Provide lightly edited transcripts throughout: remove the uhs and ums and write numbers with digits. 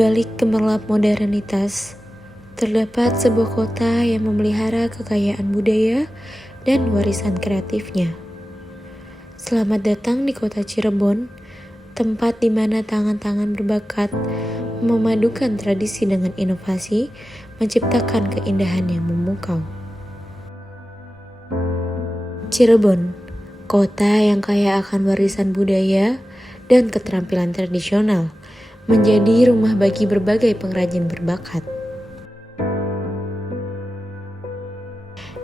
Di balik gemerlap modernitas, terdapat sebuah kota yang memelihara kekayaan budaya dan warisan kreatifnya. Selamat datang di kota Cirebon, tempat di mana tangan-tangan berbakat memadukan tradisi dengan inovasi, menciptakan keindahan yang memukau. Cirebon, kota yang kaya akan warisan budaya dan keterampilan tradisional, menjadi rumah bagi berbagai pengrajin berbakat.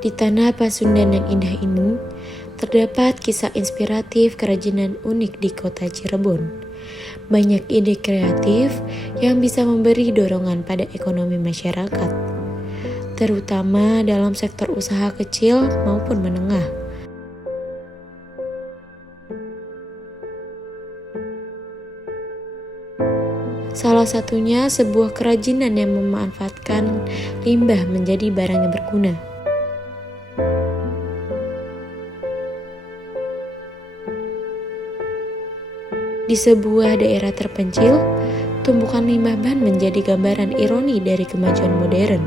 Di tanah Pasundan yang indah ini, terdapat kisah inspiratif kerajinan unik di kota Cirebon. Banyak ide kreatif yang bisa memberi dorongan pada ekonomi masyarakat, terutama dalam sektor usaha kecil maupun menengah. Salah satunya sebuah kerajinan yang memanfaatkan limbah menjadi barang yang berguna. Di sebuah daerah terpencil, tumpukan limbah ban menjadi gambaran ironi dari kemajuan modern.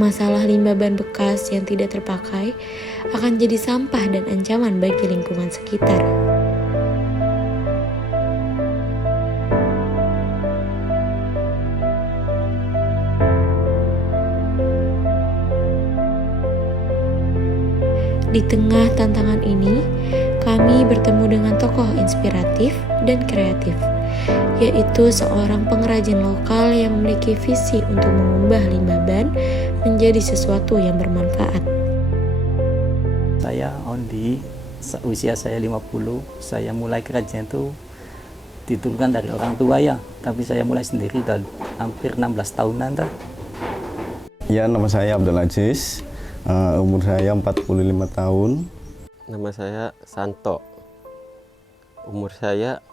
Masalah limbah ban bekas yang tidak terpakai akan jadi sampah dan ancaman bagi lingkungan sekitar. Di tengah tantangan ini, kami bertemu dengan tokoh inspiratif dan kreatif, yaitu seorang pengrajin lokal yang memiliki visi untuk mengubah limbah ban menjadi sesuatu yang bermanfaat. Saya Ondi, usia saya 50, saya mulai kerajinan itu diturunkan dari orang tua ya, tapi saya mulai sendiri dan hampir 16 tahunan. Ya, nama saya Abdul Aziz. Umur saya 45 tahun. Nama saya Santo. Umur saya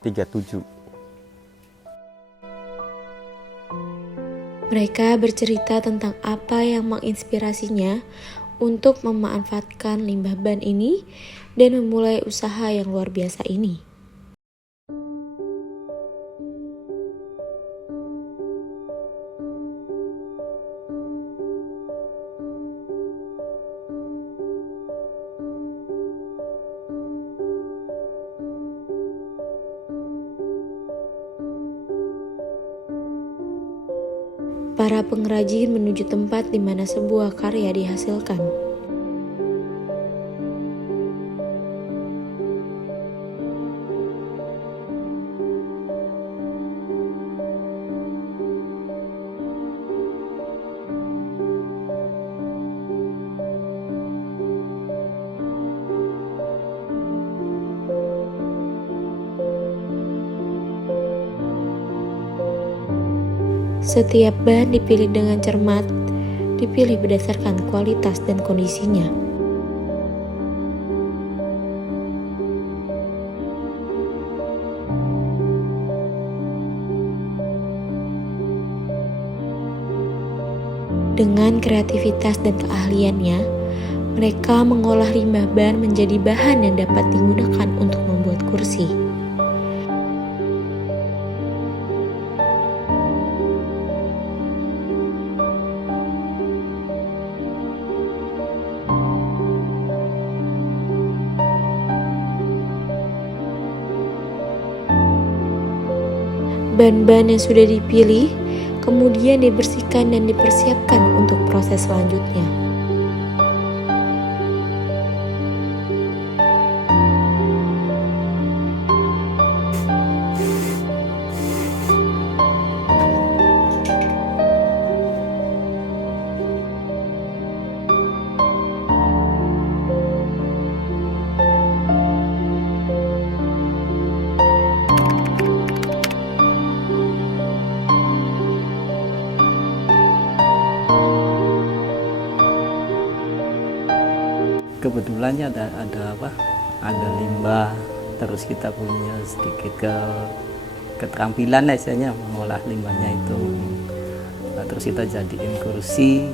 37. Mereka bercerita tentang apa yang menginspirasinya untuk memanfaatkan limbah ban ini dan memulai usaha yang luar biasa ini. Para pengrajin menuju tempat di mana sebuah karya dihasilkan. Setiap ban dipilih dengan cermat, dipilih berdasarkan kualitas dan kondisinya. Dengan kreativitas dan keahliannya, mereka mengolah limbah ban menjadi bahan yang dapat digunakan untuk membuat kursi. Ban-ban yang sudah dipilih kemudian dibersihkan dan dipersiapkan untuk proses selanjutnya. Kebetulannya ada limbah, terus kita punya sedikit keterampilan istilahnya mengolah limbahnya itu. Nah, terus kita jadiin kursi.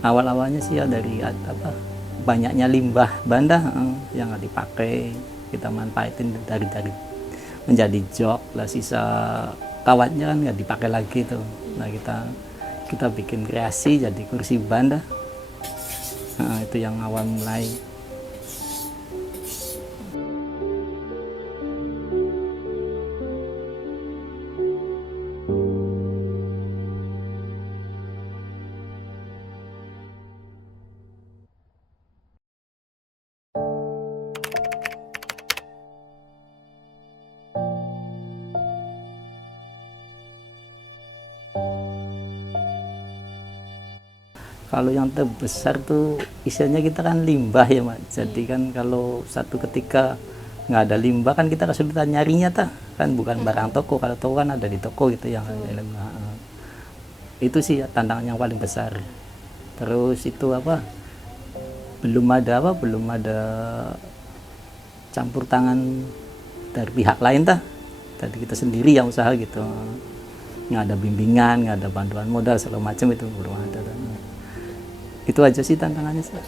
Awal-awalnya sih ya dari banyaknya limbah banda yang dipakai. kita manfaatin dari menjadi jok lah, sisa kawatnya kan nggak dipakai lagi tuh. Nah kita bikin kreasi jadi kursi ban dah. Nah, itu yang awal mulai. Kalau yang terbesar tuh istilahnya kita kan limbah ya Mak. Jadi kan kalau satu ketika nggak ada limbah kan kita kesulitan nyarinya kan bukan barang toko. Kalau toko kan ada di toko gitu yang limbah. Itu sih tantangan yang paling besar. Terus itu belum ada campur tangan dari pihak lain Tadi kita sendiri yang usaha gitu. Nggak ada bimbingan, nggak ada bantuan modal segala macam itu belum ada. Itu aja sih tantangannya sih.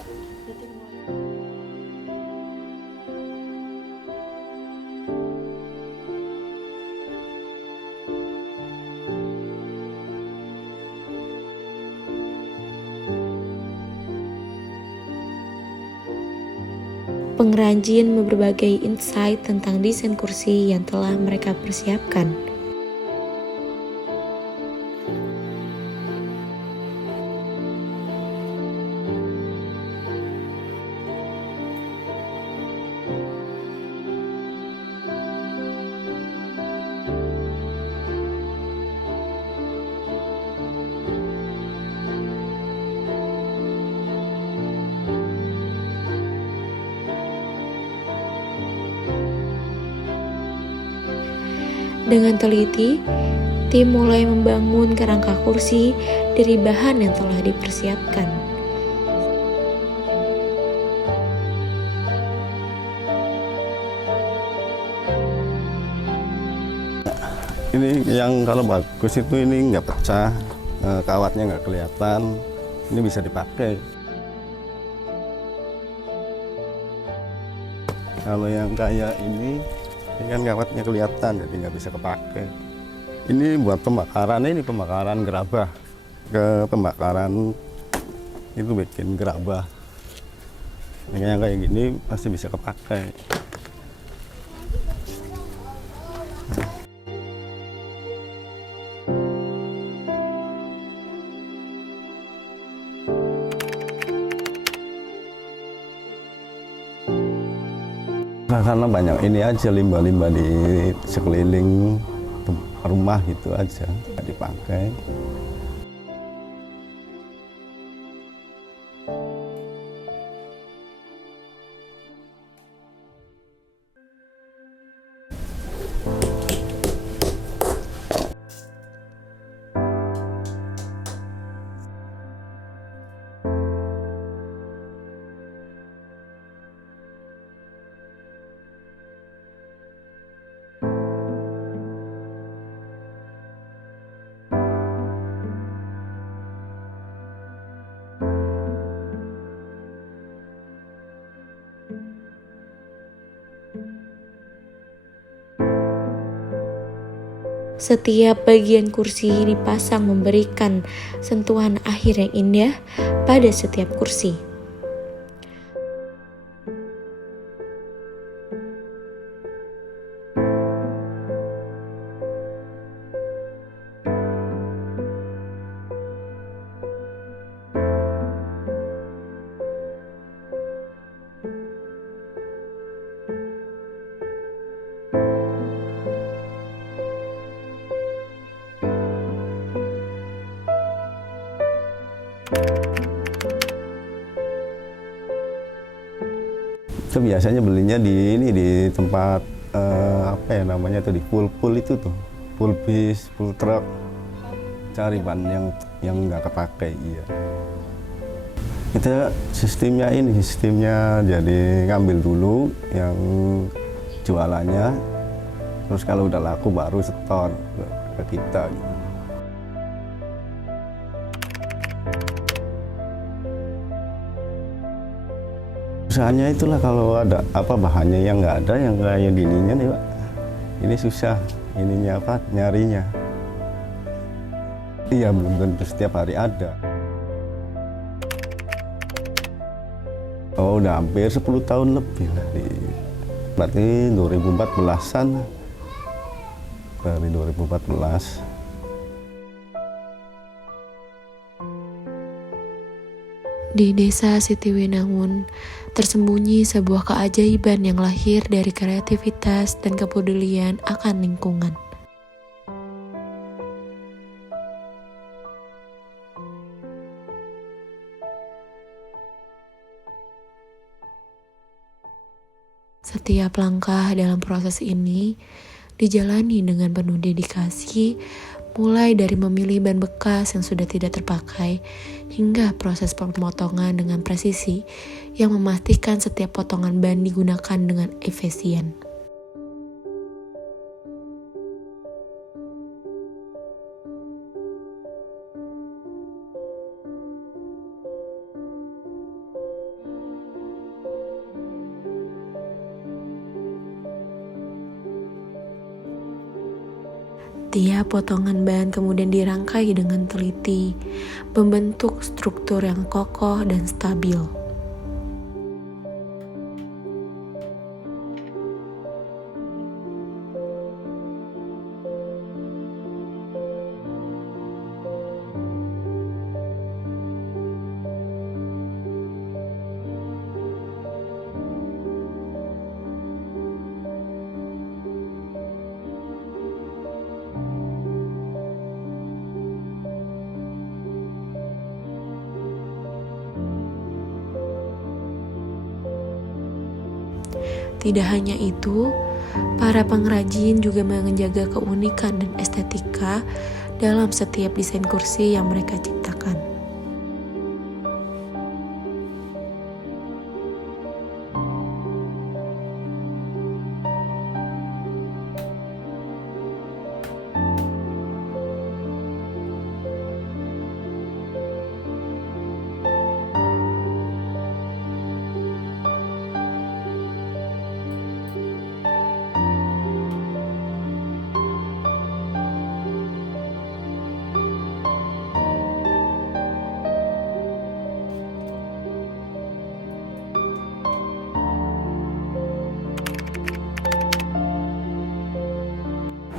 Pengrajin berbagai insight tentang desain kursi yang telah mereka persiapkan. Dengan teliti, tim mulai membangun kerangka kursi dari bahan yang telah dipersiapkan. Ini yang kalau bagus itu ini nggak pecah, kawatnya nggak kelihatan, ini bisa dipakai. Kalau yang kayak ini kan kawatnya kelihatan, jadi nggak bisa kepakai. Ini buat pembakaran gerabah. Ke pembakaran itu bikin gerabah. Yang kayak gini pasti bisa kepakai. Nah, karena banyak ini aja limbah-limbah di sekeliling rumah gitu aja nggak dipakai. Setiap bagian kursi dipasang memberikan sentuhan akhir yang indah pada setiap kursi. Itu biasanya belinya di tempat apa ya namanya tuh, di pool itu tuh, pool bis, pool truck, cari ban yang nggak kepakai. Iya. Kita sistemnya jadi ngambil dulu yang jualannya, terus kalau udah laku baru setor ke kita. Gitu. susahnya itulah kalau ada apa bahannya yang nggak ada, yang kayak gininya nih Pak. Ini susah ininya apa nyarinya. Iya, belum tentu setiap hari ada. Oh, udah hampir 10 tahun lebih lah. Berarti 2014-an. Dari 2014. Di desa Sitiwinangun, tersembunyi sebuah keajaiban yang lahir dari kreativitas dan kepedulian akan lingkungan. Setiap langkah dalam proses ini dijalani dengan penuh dedikasi, mulai dari memilih ban bekas yang sudah tidak terpakai, hingga proses pemotongan dengan presisi yang memastikan setiap potongan ban digunakan dengan efisien. Tiap potongan ban kemudian dirangkai dengan teliti, membentuk struktur yang kokoh dan stabil. Tidak hanya itu, para pengrajin juga menjaga keunikan dan estetika dalam setiap desain kursi yang mereka ciptakan.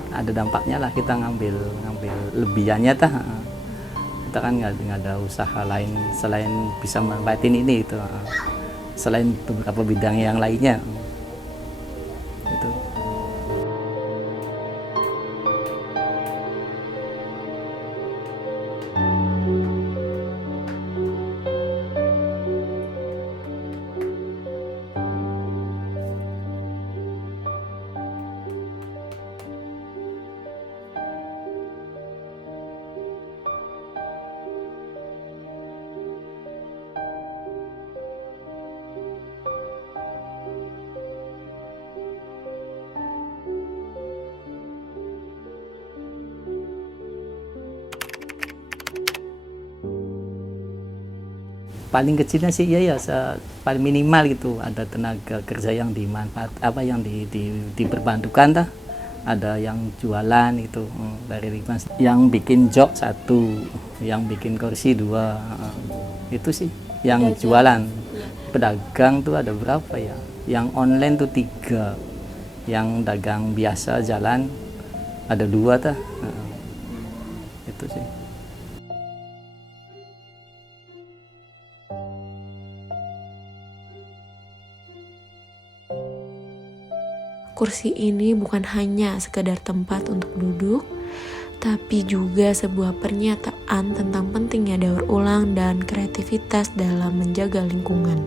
Ada dampaknya lah, kita ngambil lebihannya tah. Kita kan nggak ada usaha lain selain bisa manfaatin ini itu, selain beberapa bidang yang lainnya itu. Paling kecilnya sih iya ya, paling minimal gitu, ada tenaga kerja yang dimanfaat apa yang diperbantukan tah, ada yang jualan itu dari lingkungan, yang bikin jok 1, yang bikin kursi 2, itu sih yang jualan. Pedagang tuh ada berapa ya, yang online tuh 3, yang dagang biasa jalan ada 2 tah, itu sih. Kursi ini bukan hanya sekedar tempat untuk duduk, tapi juga sebuah pernyataan tentang pentingnya daur ulang dan kreativitas dalam menjaga lingkungan.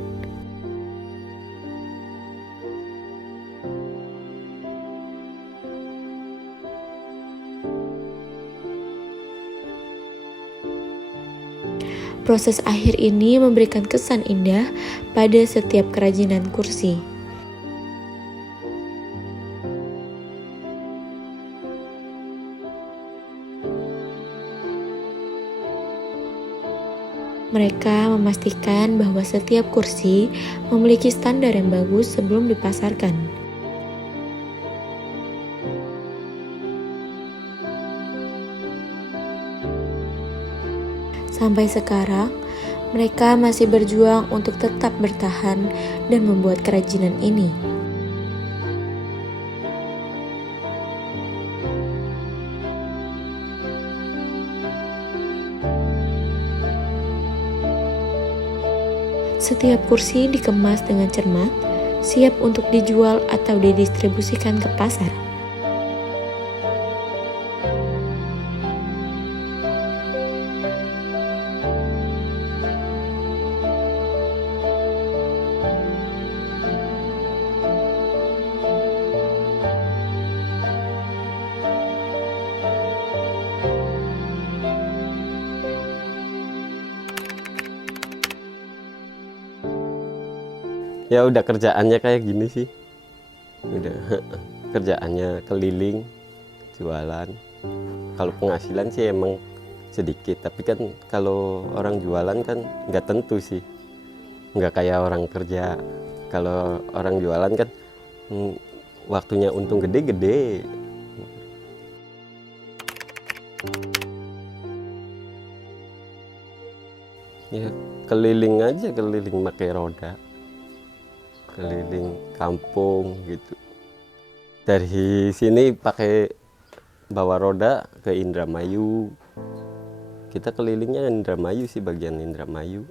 Proses akhir ini memberikan kesan indah pada setiap kerajinan kursi. Mereka memastikan bahwa setiap kursi memiliki standar yang bagus sebelum dipasarkan. Sampai sekarang, mereka masih berjuang untuk tetap bertahan dan membuat kerajinan ini. Setiap kursi dikemas dengan cermat, siap untuk dijual atau didistribusikan ke pasar. Ya udah kerjaannya kayak gini sih. Udah kerjaannya keliling, jualan. Kalau penghasilan sih emang sedikit, tapi kan kalau orang jualan kan nggak tentu sih. Nggak kayak orang kerja. Kalau orang jualan kan waktunya untung gede-gede. Ya keliling aja, keliling pakai roda. Keliling kampung gitu. Dari sini pakai bawa roda ke Indramayu. Kita kelilingnya Indramayu sih, bagian Indramayu.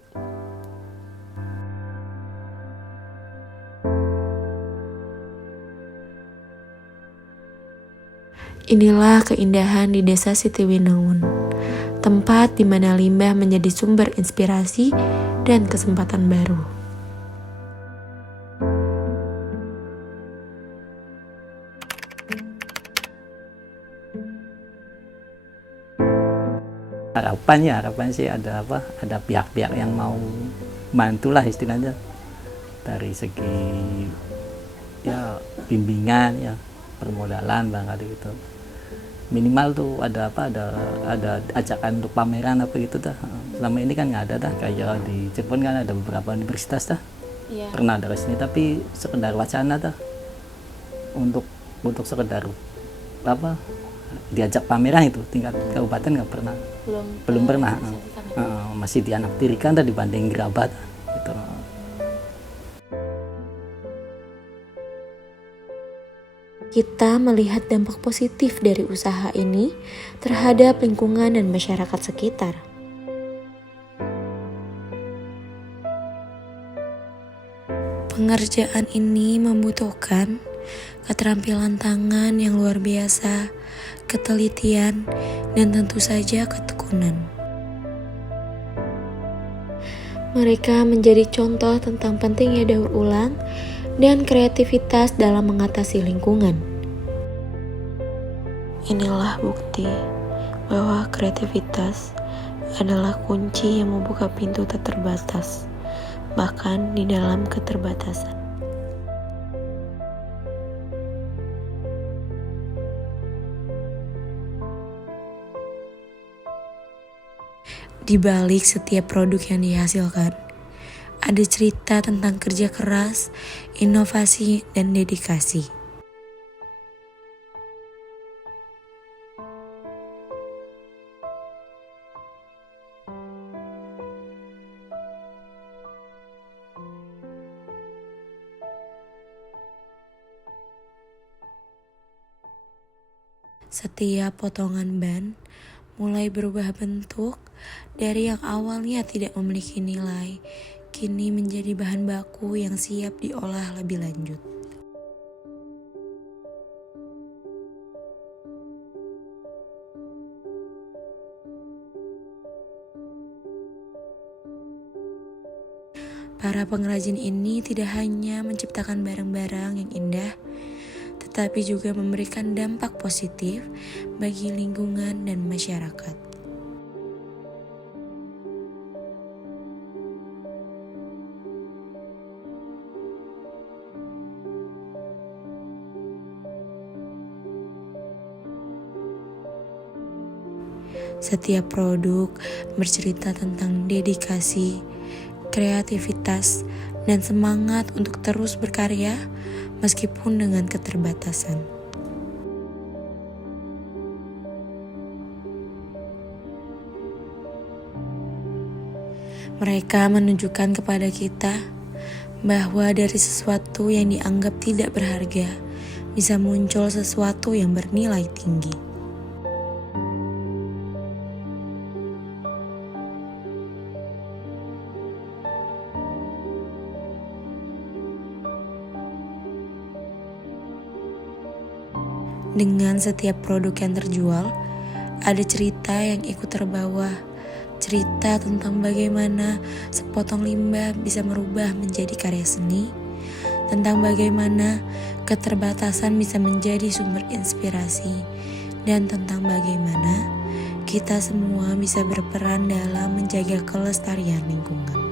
Inilah keindahan di Desa Sitiwinangun, tempat di mana limbah menjadi sumber inspirasi dan kesempatan baru. Harapan sih ada pihak-pihak yang mau bantulah istilahnya dari segi ya bimbingan, ya permodalan barangkali gitu. Minimal tuh ada ajakan untuk pameran apa gitu dah. Selama ini kan nggak ada dah, kayak di Cirebon kan ada beberapa universitas dah. Pernah ada kesini tapi sekedar wacana dah, untuk sekedar diajak pameran itu tingkat kabupaten nggak pernah, belum pernah. Masih dianaktirikan dah dibanding Gerabat gitu. Kita melihat dampak positif dari usaha ini terhadap lingkungan dan masyarakat sekitar. Pengerjaan ini membutuhkan keterampilan tangan yang luar biasa, ketelitian, dan tentu saja ketekunan. Mereka menjadi contoh tentang pentingnya daur ulang dan kreativitas dalam mengatasi lingkungan. Inilah bukti bahwa kreativitas adalah kunci yang membuka pintu tak terbatas, bahkan di dalam keterbatasan. Di balik setiap produk yang dihasilkan, ada cerita tentang kerja keras, inovasi, dan dedikasi. Setiap potongan ban mulai berubah bentuk dari yang awalnya tidak memiliki nilai, kini menjadi bahan baku yang siap diolah lebih lanjut. Para pengrajin ini tidak hanya menciptakan barang-barang yang indah, tetapi juga memberikan dampak positif bagi lingkungan dan masyarakat. Setiap produk bercerita tentang dedikasi, kreativitas, dan semangat untuk terus berkarya meskipun dengan keterbatasan. Mereka menunjukkan kepada kita bahwa dari sesuatu yang dianggap tidak berharga bisa muncul sesuatu yang bernilai tinggi. Dengan setiap produk yang terjual, ada cerita yang ikut terbawa. Cerita tentang bagaimana sepotong limbah bisa merubah menjadi karya seni, tentang bagaimana keterbatasan bisa menjadi sumber inspirasi, dan tentang bagaimana kita semua bisa berperan dalam menjaga kelestarian lingkungan.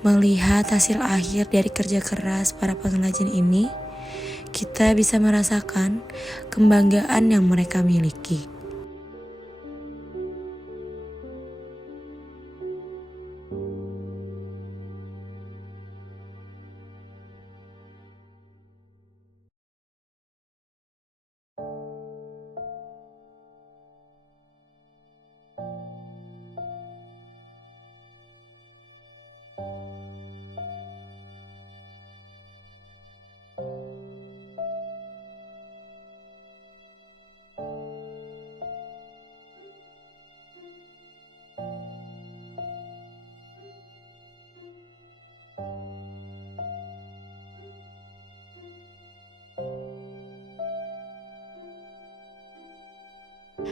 Melihat hasil akhir dari kerja keras para pengrajin ini, kita bisa merasakan kebanggaan yang mereka miliki.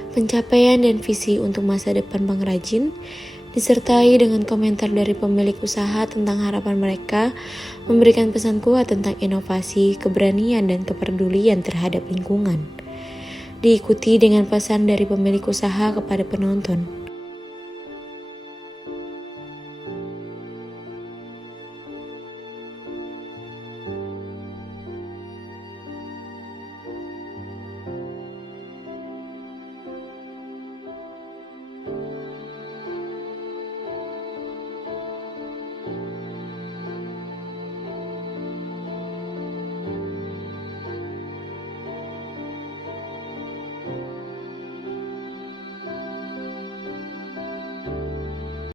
Pencapaian dan visi untuk masa depan pengrajin disertai dengan komentar dari pemilik usaha tentang harapan mereka memberikan pesan kuat tentang inovasi, keberanian, dan kepedulian terhadap lingkungan. Diikuti dengan pesan dari pemilik usaha kepada penonton.